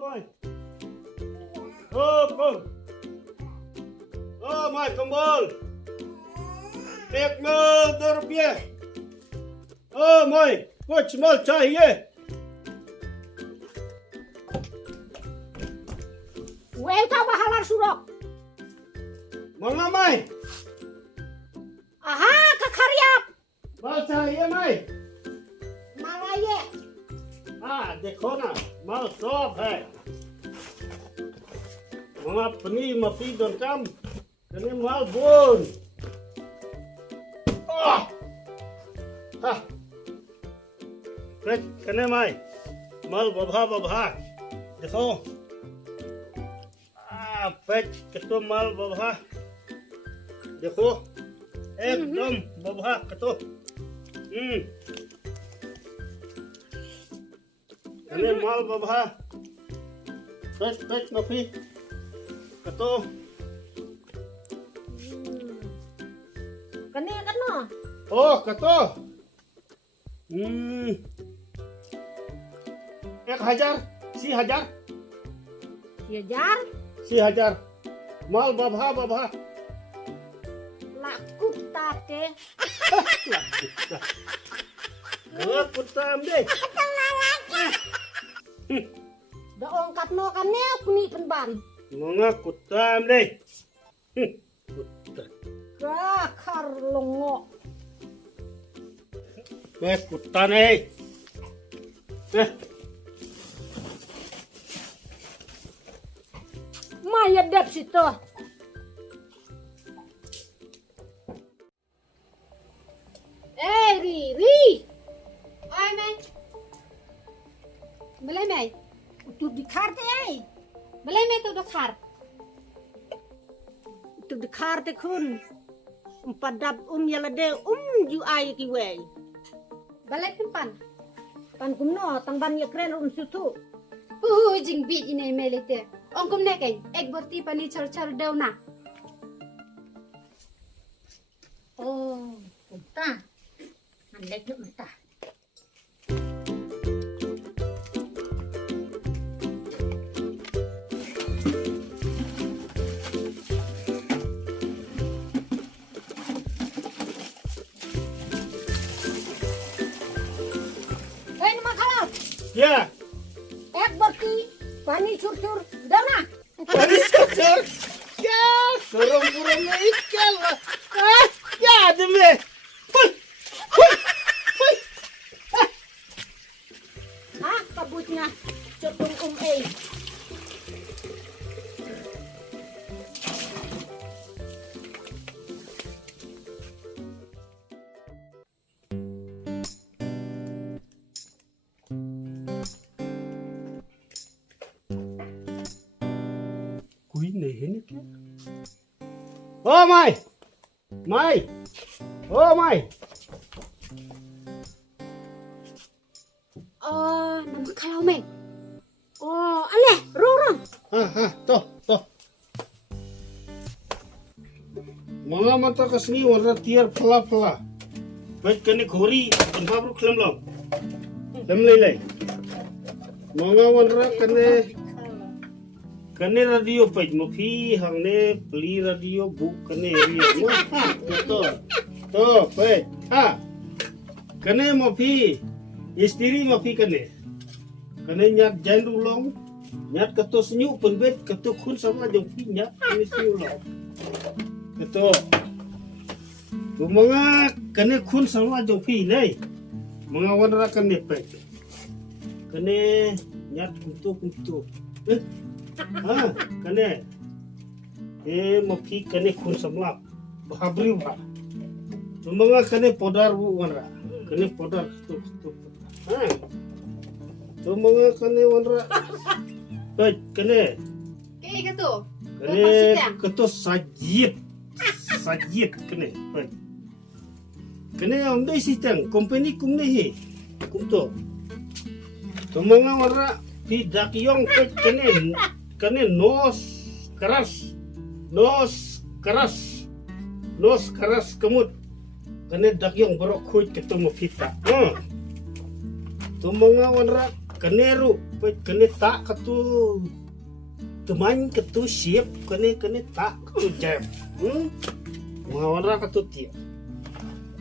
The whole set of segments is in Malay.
mày. Con. Mày kembal. MAL DOS RUPIA. Mày, कुछ माल चाहिए? Weka bahalar surok. Mana mày? Aha, kakariap. माल चाहिए mày? Malaye. देखो ना, माल सब है. Mga peni mapi don kam. Kani mal bon. कने माई माल बभा देखो फेच कतो माल बभा देखो एकदम बभा कतो कने माल बभा फेच मफी कतो Kani kano? कतो 1000 4000 Yajar. 4000 माल बभा Laku tate. कुत्ता दे Daong katno kane puni penban. mga कुत्ता दे कुत्ता Kakar longo. कुत्ता नहीं Maya dap situ. Riri. Ai mai. Belai mai. Tu dikhar te ai. Belai mai tu dikhar. Tu dikhar te khun. Padap yalade ju ai ki wei. Belai pan. Pan kumno tang ban ya kren sutu. Jing bit ini melite. Ongkum nekai, ek boti pani chal dew na. Oh, entah. Andek tu entah. Nama kalau ya ek boti pani cur dew na. Panis kacor ya kurang-kurangnya ikan lah ya demi Kabutnya cetung कोई नहीं है क्या ओ माई Nama kalau me. Oh, aleh, rong. toh mga mata kasni warna tiar pala baik kene khori tanhabru khlam lay mga warna kene radio page mafi hangne pli radio book kene area to page kene mafi istiri mafi kene nyat jandu long nyat kato senyu penbet kato khun sama jong pi nyat ini senyu long kato mga kene khun sama jong pi nei mga wanra kene pek kene nyat kuntu kene mafi kene khun sama bhabri ba mga kene podar bu wanra kene podar tu mga kene wanra kene Kayak gitu. kene keto sajit kene amde sitang company kumne hi kumto to mga warna tidak yong kene nos keras kemut kene dak yong borok kuit ketemu kita to mga warna keneru kene tak katu teman katu siap kene tak katu jam mawara katu tiap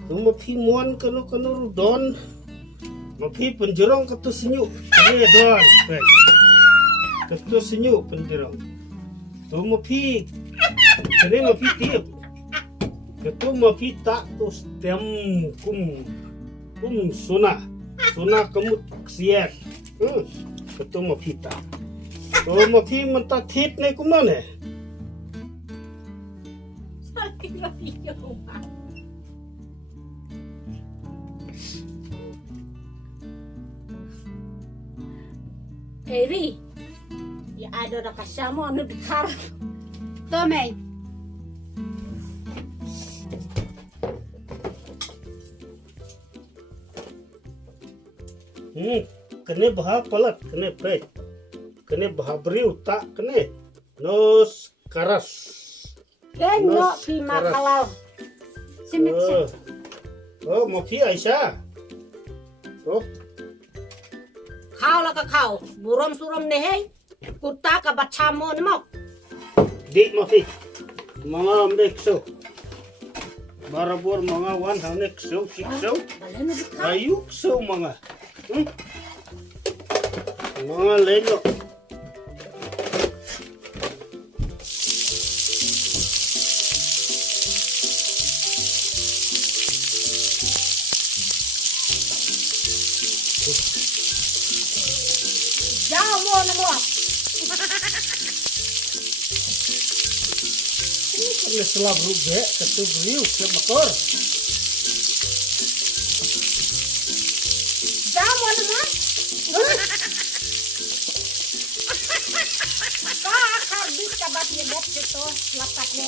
tu mapi muan kanu rudon mapi penjerong katu senyuk kene don katu senyuk penjerong tu mapi kene mapi tiap katu mapi tak tu stem kum suna kemut siat katu mapi tak tu mapi mentah tit ne kumna ne Eri, ya ada nak kasamo anu dikar. Tomei. kene baha palat kene pe kene baha beriu tak kene nos karas Kenyo pi makalal. Simit. oh mapi Aisyah oh Kau lah kau, buram suram nehei, kuta ka bacamo ni mau. di mapi mga mekso barabor mga wan hanek so sikso Balena dikar. ayuk so mga mga lelo Jawo na mo. kene selab rube katu beriu ke motor Jawo na mo. Kak, karbit ka bat ni bet sito, lakat mo.